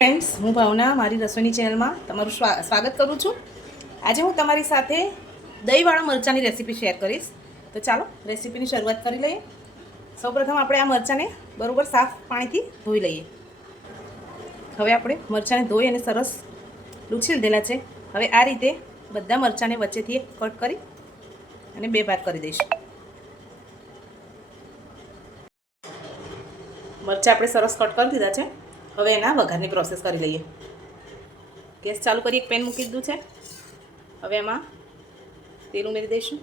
Friends, હું ભાવના મારી રસોઈની ચેનલમાં તમારું સ્વાગત કરું છું। આજે હું તમારી સાથે દહીંવાળા મરચાંની રેસીપી શેર કરીશ। તો ચાલો રેસીપીની શરૂઆત કરી લઈએ। સૌપ્રથમ આપણે આ મરચાંને બરોબર સાફ પાણીથી ધોઈ લઈએ। હવે આપણે મરચાંને ધોઈ અને સરસ લૂછી લીધેલા છે। હવે આ રીતે બધા મરચાંને વચ્ચેથી કટ કરી અને બે ભાગ કરી દઈશું। મરચાં આપણે સરસ કટ કરી દીધા છે। હવે એના વઘારની પ્રોસેસ કરી લઈએ। ગેસ ચાલુ કરી એક પેન મૂકી દીધું છે। હવે એમાં તેલ ઉમેરી દઈશું।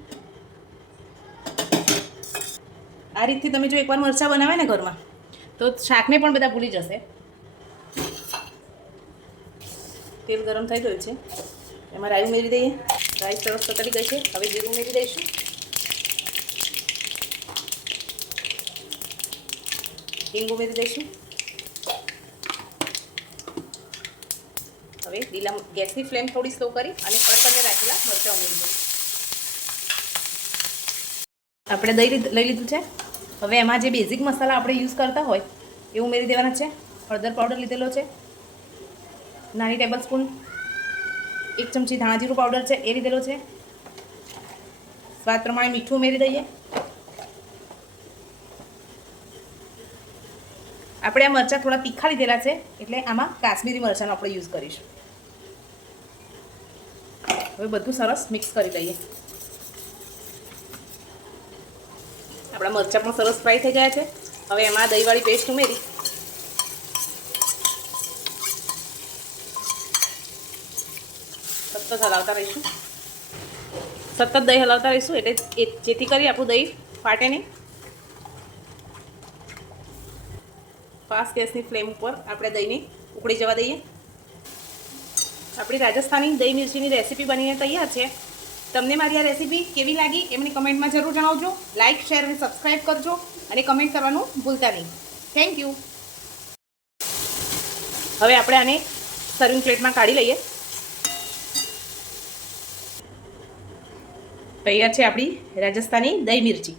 આ રીતથી તમે જો એકવાર મરચાં બનાવે ને ઘરમાં તો શાકને પણ બધા ભૂલી જશે। તેલ ગરમ થઈ ગયું છે, એમાં રાઈ ઉમેરી દઈએ। રાઈ સરસ તતડી ગઈ છે। હવે જીરું ઉમેરી દઈશું। હિંગ ઉમેરી દઈશું। હવે ગેસની ફ્લેમ થોડી સ્લો કરી અને કટ કરીને રાખેલા મરચાં ઉમેરી દઈશું। આપણે દહીં લઈ લીધું છે। હવે એમાં જે બેઝિક મસાલા આપણે યુઝ કરતા હોય એ ઉમેરી દેવાના છે। હળદર પાવડર લીધેલો છે, નાની ટેબલ સ્પૂન 1 ચમચી ધાણા જીરું પાવડર છે એ લીધેલો છે। સ્વાદ પ્રમાણે મીઠું ઉમેરી દઈએ। આપણે આ મરચાં થોડા તીખા લીધેલા છે એટલે આમાં કાશ્મીરી મરચાંનો આપણે યુઝ કરીશું। હવે બધું સરસ મિક્સ કરી દઈએ। આપણા મરચાં પણ સરસ ફ્રાય થઈ ગયા છે। હવે એમાં દહીંવાળી પેસ્ટ ઉમેરી સતત હલાવતા રહીશું। સતત દહીં હલાવતા રહીશું એટલે જેથી કરી આપણું દહીં ફાટે નહીં। ફાસ્ટ ગેસની ફ્લેમ ઉપર આપણે દહીંને ઉકળી જવા દઈએ। આપણી રાજસ્થાની દહીં મિર્ચીની રેસીપી બનીને તૈયાર છે। તમને મારી આ રેસીપી કેવી લાગી એ મને કમેન્ટમાં જરૂર જણાવજો। લાઇક, શેર અને સબસ્ક્રાઈબ કરજો અને કમેન્ટ કરવાનું ભૂલતા નહીં। Thank you. હવે આપણે આને સર્વિંગ પ્લેટમાં કાઢી લઈએ। તૈયાર છે આપણી રાજસ્થાની દહીં મિર્ચી।